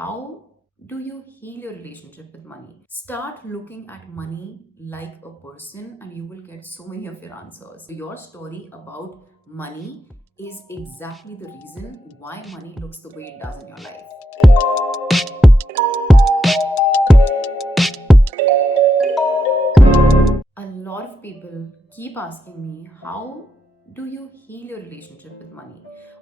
how do you heal your relationship with money? Start looking at money like a person, and you will get so many of your answers. Your story about money is exactly the reason why money looks the way it does in your life. A lot of people keep asking me, how do you heal your relationship with money?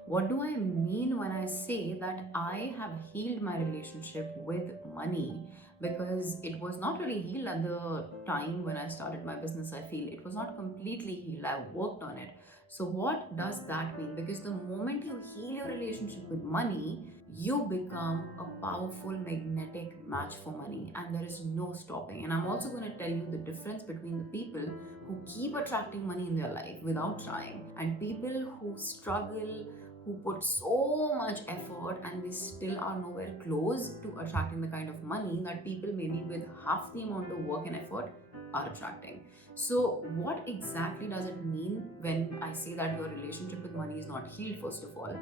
What do I mean when I say that I have healed my relationship with money? Because it was not really healed at the time when I started my business. I feel it was not completely healed. I worked on it. So, what does that mean? Because the moment you heal your relationship with money, you become a powerful magnetic match for money, and there is no stopping. And I'm also going to tell you the difference between the people who keep attracting money in their life without trying and people who struggle, who put so much effort and they still are nowhere close to attracting the kind of money that people maybe with half the amount of work and effort are attracting. So, what exactly does it mean when I say that your relationship with money is not healed? First of all,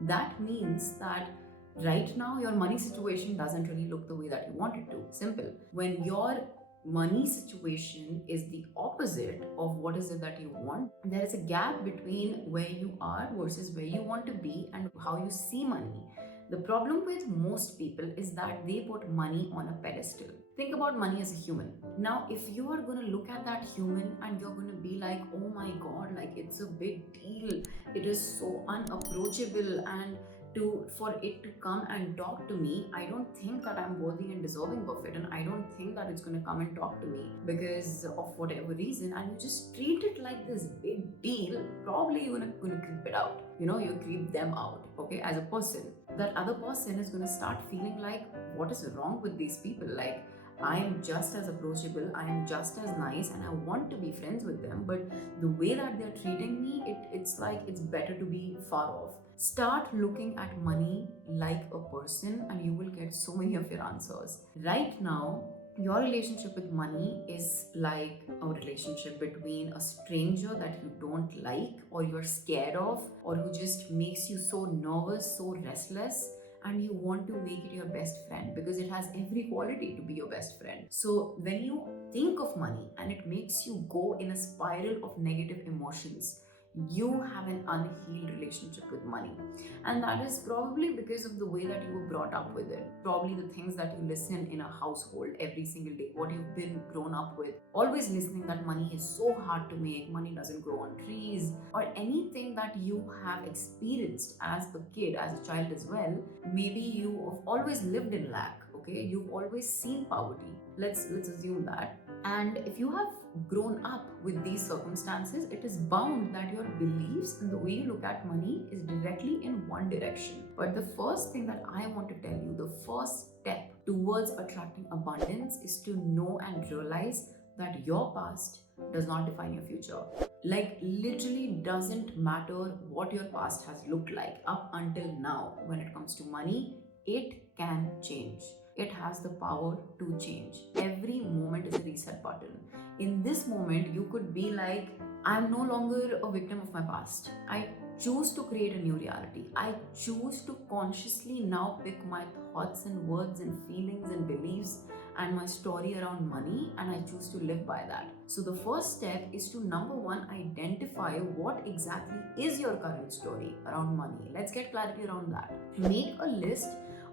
that means that right now your money situation doesn't really look the way that you want it to. Simple. When your money situation is the opposite of what is it that you want, there is a gap between where you are versus where you want to be and how you see money. The problem with most people is that they put money on a pedestal. Think about money as a human. Now, if you are going to look at that human and you're going to be like, oh my god, like it's a big deal, it is so unapproachable, and for it to come and talk to me, I don't think that I'm worthy and deserving of it, and I don't think that it's going to come and talk to me because of whatever reason, and you just treat it like this big deal. Probably you're gonna creep it out. You creep them out, okay, as a person. That other person is going to start feeling like, what is wrong with these people? Like, I am just as approachable, I am just as nice, and I want to be friends with them. But the way that they're treating me, it's like it's better to be far off. Start looking at money like a person, and you will get so many of your answers. Right now, your relationship with money is like a relationship between a stranger that you don't like, or you're scared of, or who just makes you so nervous, so restless, and you want to make it your best friend because it has every quality to be your best friend. So, when you think of money and it makes you go in a spiral of negative emotions, you have an unhealed relationship with money. And that is probably because of the way that you were brought up with it. Probably the things that you listen in a household every single day, what you've been grown up with. Always listening that money is so hard to make, money doesn't grow on trees, or anything that you have experienced as a kid, as a child as well. Maybe you have always lived in lack. Okay, you've always seen poverty. Let's assume that. And if you have grown up with these circumstances, it is bound that your beliefs and the way you look at money is directly in one direction. But the first thing that I want to tell you, the first step towards attracting abundance is to know and realize that your past does not define your future. Like, literally doesn't matter what your past has looked like up until now. When it comes to money, it can change. It has the power to change. Every moment is a reset button. In this moment, you could be like, I'm no longer a victim of my past. I choose to create a new reality. I choose to consciously now pick my thoughts and words and feelings and beliefs and my story around money, and I choose to live by that. So, the first step is to, number one, identify what exactly is your current story around money. Let's get clarity around that. Make a list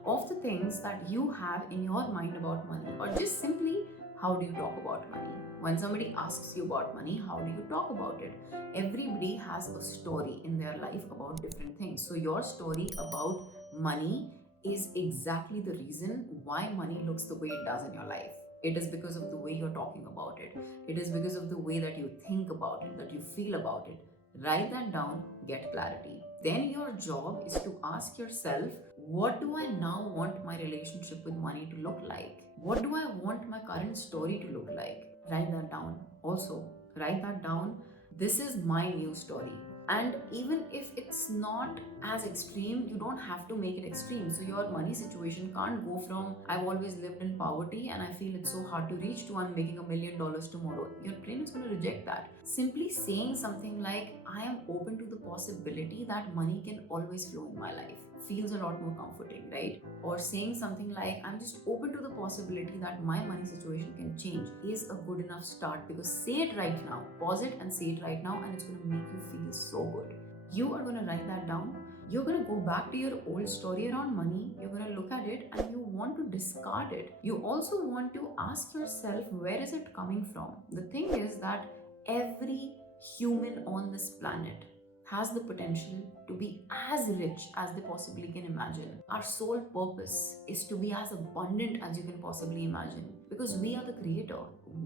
of the things that you have in your mind about money, or just simply, how do you talk about money? When somebody asks you about money, how do you talk about it? Everybody has a story in their life about different things. So, your story about money is exactly the reason why money looks the way it does in your life. It is because of the way you're talking about it. It is because of the way that you think about it, that you feel about it. Write that down, get clarity. Then your job is to ask yourself, what do I now want my relationship with money to look like? What do I want my current story to look like? Write that down. Also, write that down. This is my new story. And even if it's not as extreme, you don't have to make it extreme. So your money situation can't go from, I've always lived in poverty and I feel it's so hard to reach, to I'm making $1 million tomorrow. Your brain is going to reject that. Simply saying something like, I am open to the possibility that money can always flow in my life. feels a lot more comforting, right? Or saying something like, I'm just open to the possibility that my money situation can change, is a good enough start, because say it right now, pause it and say it right now, and it's going to make you feel so good. You are going to write that down. You're going to go back to your old story around money. You're going to look at it and you want to discard it. You also want to ask yourself, where is it coming from? The thing is that every human on this planet has the potential to be as rich as they possibly can imagine. Our sole purpose is to be as abundant as you can possibly imagine, because we are the creator.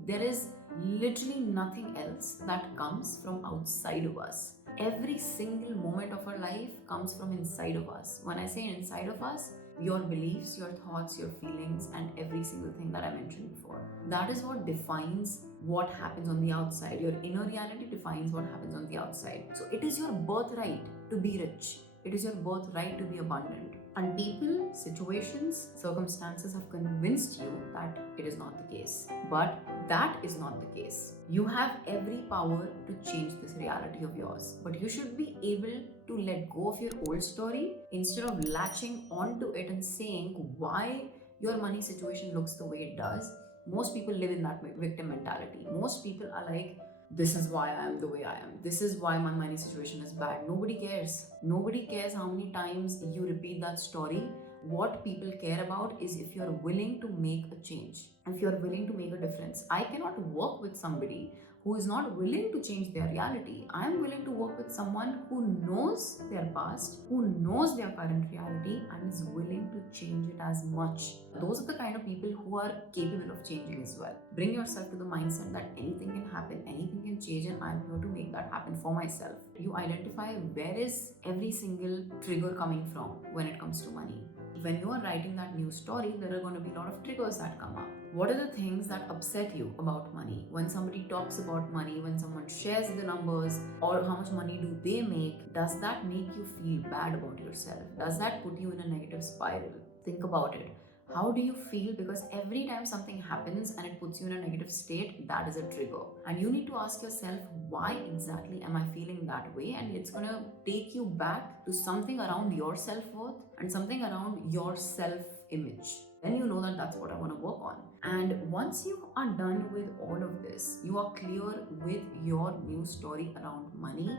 There is literally nothing else that comes from outside of us. Every single moment of our life comes from inside of us. When I say inside of us, your beliefs, your thoughts, your feelings, and every single thing that I mentioned before. That is what defines what happens on the outside. Your inner reality defines what happens on the outside. So it is your birthright to be rich. It is your birthright to be abundant. And people, situations, circumstances have convinced you that it is not the case. But that is not the case. You have every power to change this reality of yours. But you should be able to let go of your old story instead of latching onto it and saying why your money situation looks the way it does. Most people live in that victim mentality. Most people are like, this is why I am the way I am. This is why my money situation is bad. Nobody cares. Nobody cares how many times you repeat that story. What people care about is if you're willing to make a change, if you're willing to make a difference. I cannot work with somebody who is not willing to change their reality. I am willing to work with someone who knows their past, who knows their current reality, and is willing to change it as much. Those are the kind of people who are capable of changing as well. Bring yourself to the mindset that anything can happen, anything can change, and I'm here to make that happen for myself. You identify where is every single trigger coming from when it comes to money. When you are writing that new story, there are going to be a lot of triggers that come up. What are the things that upset you about money? When somebody talks about money, when someone shares the numbers or how much money do they make, does that make you feel bad about yourself? Does that put you in a negative spiral? Think about it. How do you feel? Because every time something happens and it puts you in a negative state, that is a trigger. And you need to ask yourself, why exactly am I feeling that way? And it's going to take you back to something around your self-worth and something around your self-image. Then you know that that's what I want to work on. And once you are done with all of this, you are clear with your new story around money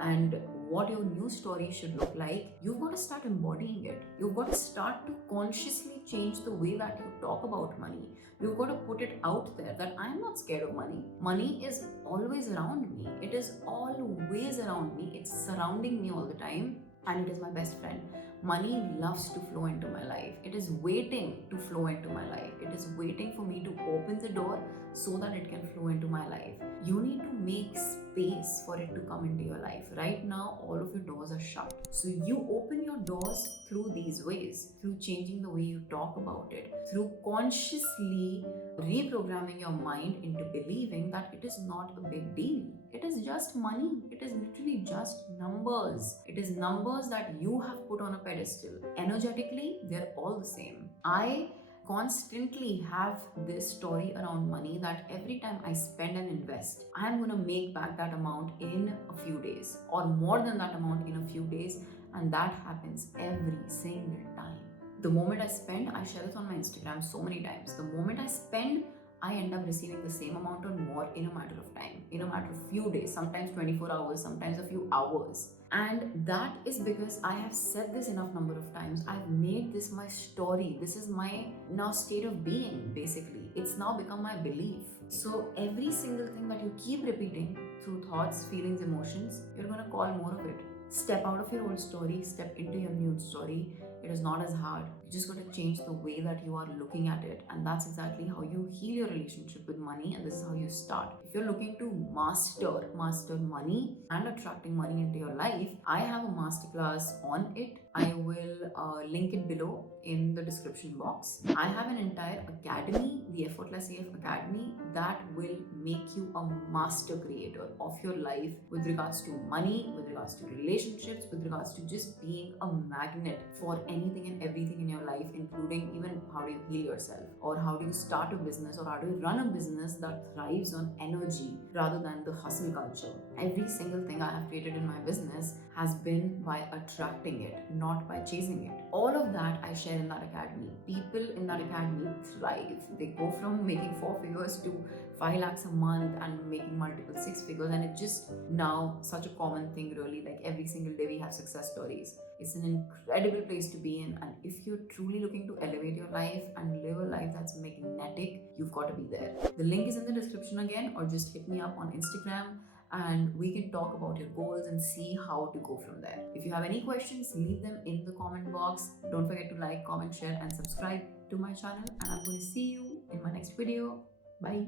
and what your new story should look like, you've got to start embodying it. You've got to start to consciously change the way that you talk about money. You've got to put it out there that I'm not scared of money. Money is always around me. It is always around me. It's surrounding me all the time, and it is my best friend. Money loves to flow into my life. It is waiting to flow into my life. It is waiting for me to open the door so that it can flow into my life. You need to make space for it to come into your life. Right now, all of your doors are shut. So you open your doors through these ways, through changing the way you talk about it, through consciously reprogramming your mind into believing that it is not a big deal. It is just money. It is literally just numbers. It is numbers that you have put on a pedestal. Energetically, they're all the same. I constantly have this story around money that every time I spend and invest, I'm going to make back that amount in a few days or more than that amount in a few days, and that happens every single time. The moment I spend, I share this on my Instagram so many times. The moment I spend, I end up receiving the same amount or more in a matter of time, in a matter of few days, sometimes 24 hours, sometimes a few hours. And that is because I have said this enough number of times. I've made this my story. This is my now state of being, basically. It's now become my belief. So every single thing that you keep repeating through thoughts, feelings, emotions, you're going to call more of it. Step out of your old story, step into your new story. It is not as hard. You just got to change the way that you are looking at it. And that's exactly how you heal your relationship with money. And this is how you start. If you're looking to master money and attracting money into your life, I have a masterclass on it. I will link it below in the description box. I have an entire academy, the Effortless AF Academy, that will make you a master creator of your life with regards to money, with regards to relationships, with regards to just being a magnet for anything and everything in your your life, including even how do you heal yourself, or how do you start a business, or how do you run a business that thrives on energy rather than the hustle culture. Every single thing I have created in my business has been by attracting it, not by chasing it. All of that I share in that academy. People in that academy thrive. They go from making 4 figures to 5 lakhs a month and making multiple 6 figures, and it's just now such a common thing, really. Like every single day we have success stories. It's an incredible place to be in, and if you're truly looking to elevate your life and live a life that's magnetic, you've got to be there. The link is in the description again, or just hit me up on Instagram and we can talk about your goals and see how to go from there. If you have any questions, leave them in the comment box. Don't forget to like, comment, share, and subscribe to my channel, and I'm going to see you in my next video. Bye.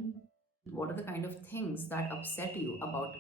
What are the kind of things that upset you about